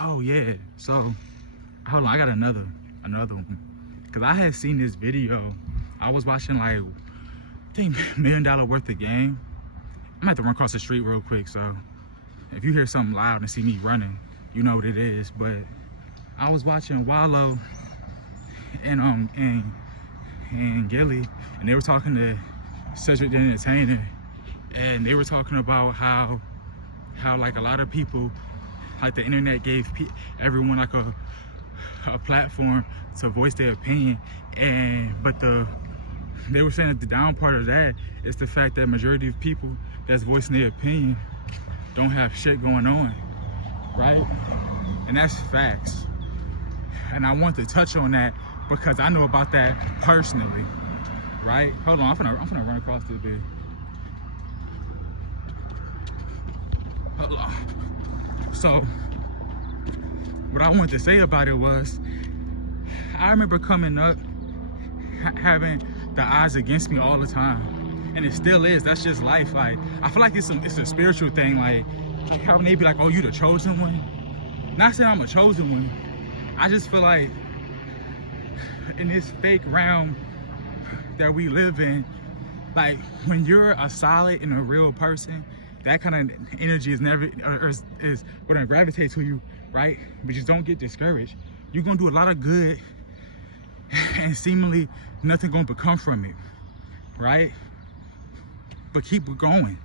Oh yeah. So hold on, I got another one. Cause I had seen this video. I was watching like I think $1 million worth of game. I'm gonna have to run across the street real quick, so if you hear something loud and see me running, you know what it is. But I was watching Wallow and Gilly, and they were talking to Cedric the Entertainer, and they were talking about how like a lot of people, like the internet gave everyone like a platform to voice their opinion, but they were saying that the down part of that is the fact that majority of people that's voicing their opinion don't have shit going on, right? And that's facts. And I want to touch on that because I know about that personally, right? Hold on, I'm finna run across this bit. Hold on. So, what I wanted to say about it was, I remember coming up having the odds against me all the time, and it still is. That's just life. Like, I feel like it's a spiritual thing. Like how they be like, oh, you the chosen one. Not saying I'm a chosen one. I just feel like in this fake realm that we live in, like when you're a solid and a real person, that kind of energy is never is gonna gravitate to you, right? But just don't get discouraged. You're gonna do a lot of good, and seemingly nothing gonna become from it, right? But keep going,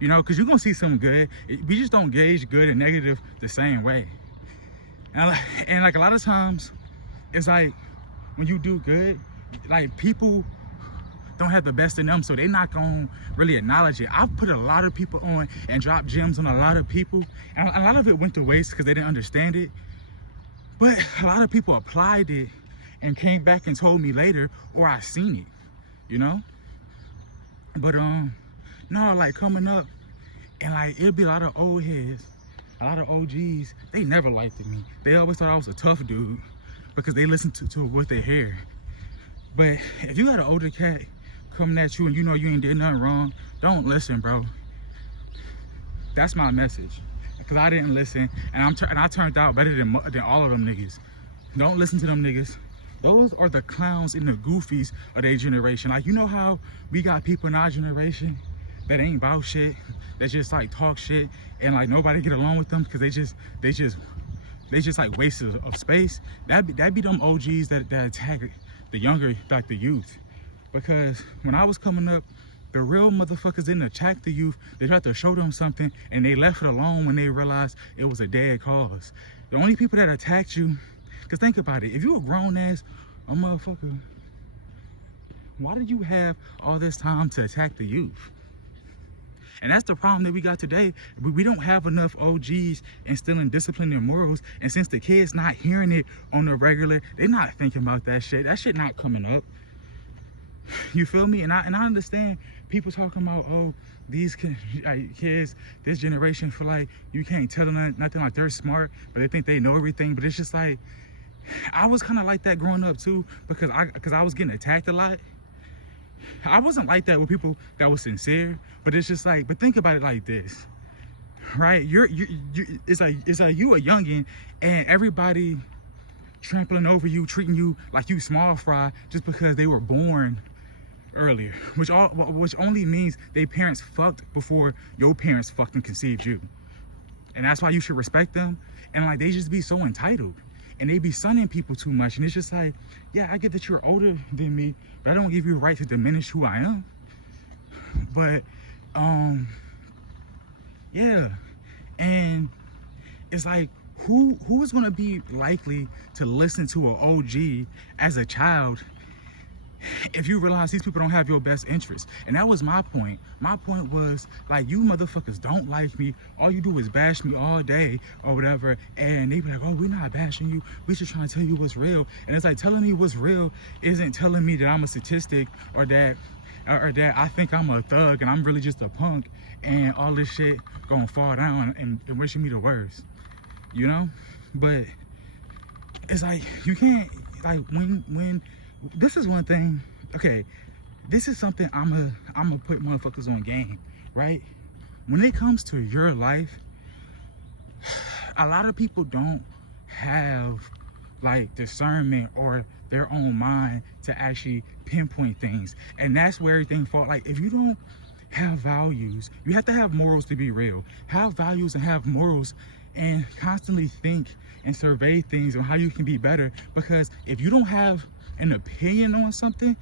you know, because you're gonna see some good. We just don't gauge good and negative the same way. And like a lot of times, it's like when you do good, like people don't have the best in them, so they're not gonna really acknowledge it. I've put a lot of people on and dropped gems on a lot of people, and a lot of it went to waste because they didn't understand it. But a lot of people applied it and came back and told me later, or I seen it, you know? But no, like coming up, and like it'll be a lot of old heads, a lot of OGs, they never liked me. They always thought I was a tough dude because they listened to what they hear. But if you got an older cat coming at you and you know you ain't did nothing wrong, don't listen, bro. That's my message. Because I didn't listen, and I turned out better than all of them niggas. Don't listen to them niggas. Those are the clowns and the goofies of their generation. Like, you know how we got people in our generation that ain't about shit, that just like talk shit, and like nobody get along with them because they just like wastes of space. That be them OGs that attack the younger, like the youth. Because when I was coming up, the real motherfuckers didn't attack the youth. They tried to show them something, and they left it alone when they realized it was a dead cause. The only people that attacked you, because think about it, if you a grown ass a motherfucker, why did you have all this time to attack the youth? And that's the problem that we got today. We don't have enough OGs instilling discipline and morals. And since the kids not hearing it on the regular, they're not thinking about that shit. That shit not coming up. You feel me? And I understand people talking about, oh, these kids, this generation feel like you can't tell them nothing, like they're smart, but they think they know everything. But it's just like, I was kind of like that growing up too, because I was getting attacked a lot. I wasn't like that with people that was sincere, but it's just like, but think about it like this, right? It's like you a youngin' and everybody trampling over you, treating you like you small fry just because they were born earlier, which only means their parents fucked before your parents fucking conceived you. And that's why you should respect them. And like, they just be so entitled. And they be sunning people too much. And it's just like, yeah, I get that you're older than me, but I don't give you a right to diminish who I am. But, yeah. And it's like, who is gonna be likely to listen to an OG as a child if you realize these people don't have your best interest? And that was my point. My point was, like, you motherfuckers don't like me. All you do is bash me all day or whatever. And they be like, oh, we're not bashing you. We just trying to tell you what's real. And it's like, telling me what's real isn't telling me that I'm a statistic or that I think I'm a thug and I'm really just a punk and all this shit gonna fall down and wishing me the worst, you know? But it's like, you can't, like, when this is one thing, okay, this is something I'm gonna put motherfuckers on game, right? When it comes to your life, a lot of people don't have like discernment or their own mind to actually pinpoint things. And that's where everything falls. Like, if you don't have values, you have to have morals to be real. Have values and have morals, and constantly think and survey things on how you can be better. Because if you don't have an opinion on something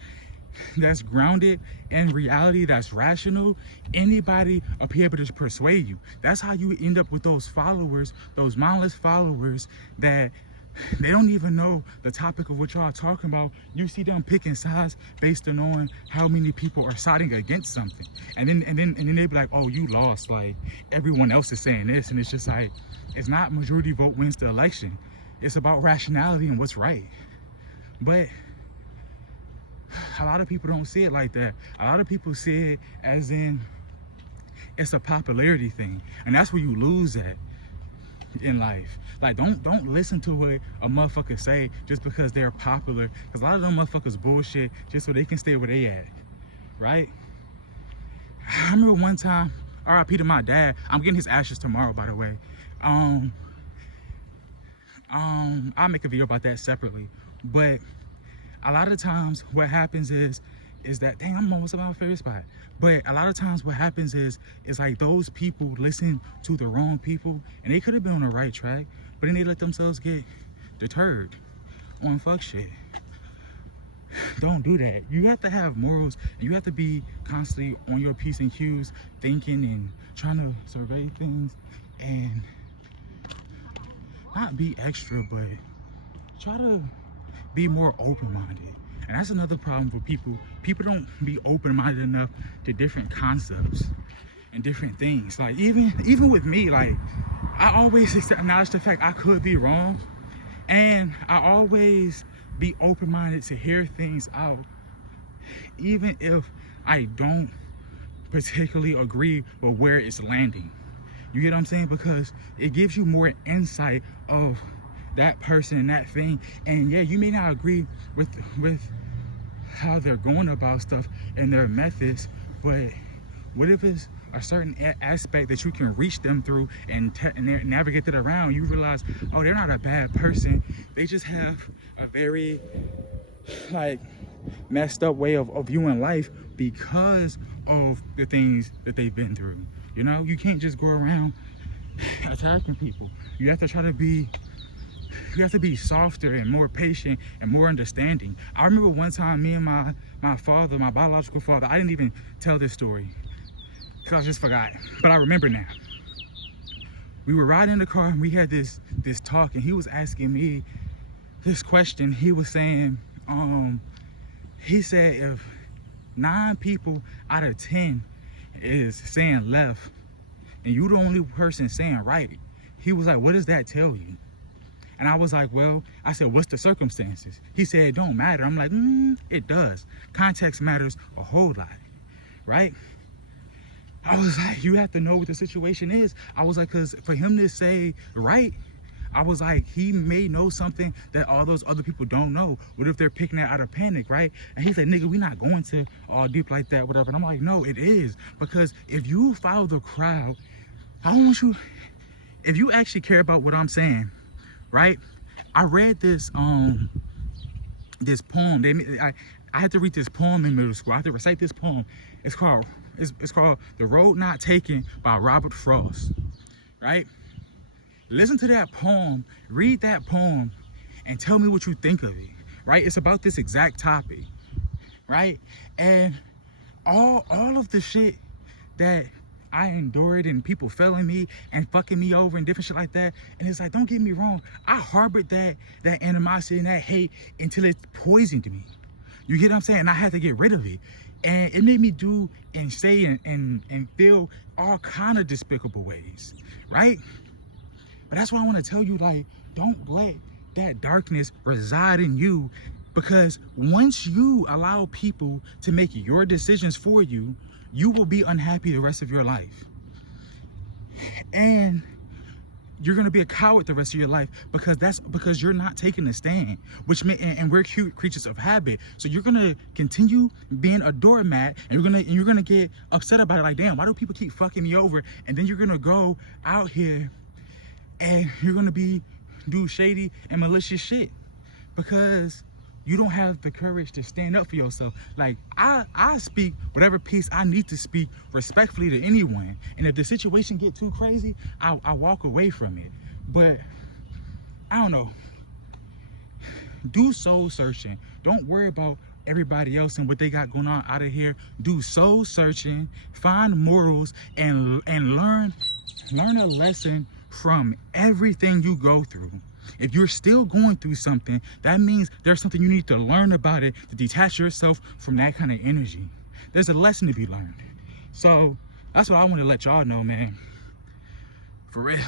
that's grounded in reality, that's rational, anybody will be able to persuade you. That's how you end up with those followers, those mindless followers that they don't even know the topic of what y'all are talking about. You see them picking sides based on how many people are siding against something, and then they be like, oh, you lost, like everyone else is saying this. And it's just like, it's not majority vote wins the election. It's about rationality and what's right. But a lot of people don't see it like that. A lot of people see it as in it's a popularity thing, and that's where you lose at in life. Like, don't listen to what a motherfucker say just because they're popular, because a lot of them motherfuckers bullshit just so they can stay where they at, right? I remember one time, RIP to my dad. I'm getting his ashes tomorrow, by the way. I'll make a video about that separately. But a lot of times what happens is that, dang, I'm almost at my favorite spot. But a lot of times what happens is like those people listen to the wrong people, and they could have been on the right track, but then they let themselves get deterred on fuck shit. Don't do that. You have to have morals, and you have to be constantly on your P's and Q's, thinking and trying to survey things, and not be extra, but try to be more open-minded. And that's another problem for people. People don't be open-minded enough to different concepts and different things. Like, even with me, like, I always acknowledge the fact I could be wrong, and I always be open-minded to hear things out, even if I don't particularly agree with where it's landing. You get what I'm saying? Because it gives you more insight of that person and that thing. And yeah, you may not agree with how they're going about stuff and their methods, but what if it's a certain aspect that you can reach them through and navigate it around? You realize, oh, they're not a bad person. They just have a very like messed up way of viewing life because of the things that they've been through. You know, you can't just go around attacking people. You have to try to be softer and more patient and more understanding. I remember one time, me and my father, my biological father, I didn't even tell this story because I just forgot, but I remember now. We were riding in the car and we had this talk, and he was asking me this question. He was saying, he said, if 9 people out of 10 is saying left and you the only person saying right, he was like, what does that tell you? And I was like, well, I said, what's the circumstances? He said, it don't matter. I'm like, it does. Context matters a whole lot, right? I was like, you have to know what the situation is. I was like, because for him to say right, I was like, he may know something that all those other people don't know. What if they're picking that out of panic, right? And he said, nigga, we not going to all deep like that, whatever. And I'm like, no, it is. Because if you follow the crowd, I want you, if you actually care about what I'm saying, right? I read this this poem. I had to read this poem in middle school. I had to recite this poem. It's called The Road Not Taken by Robert Frost, right? Listen to that poem, read that poem, and tell me what you think of it, right? It's about this exact topic, right? And all of the shit that I endured and people failing me and fucking me over and different shit like that. And it's like, don't get me wrong, I harbored that animosity and that hate until it poisoned me. You get what I'm saying? And I had to get rid of it. And it made me do and say and feel all kind of despicable ways, right? But that's why I want to tell you, like, don't let that darkness reside in you, because once you allow people to make your decisions for you, you will be unhappy the rest of your life. And you're gonna be a coward the rest of your life because you're not taking a stand, and we're cute creatures of habit. So you're gonna continue being a doormat, and you're gonna get upset about it, like, damn, why do people keep fucking me over? And then you're gonna go out here and you're gonna be do shady and malicious shit, because you don't have the courage to stand up for yourself. Like, I speak whatever piece I need to speak respectfully to anyone. And if the situation get too crazy, I walk away from it. But I don't know. Do soul searching. Don't worry about everybody else and what they got going on out of here. Do soul searching, find morals, and learn a lesson from everything you go through. If you're still going through something, that means there's something you need to learn about it to detach yourself from that kind of energy. There's a lesson to be learned. So that's what I want to let y'all know, man. For real.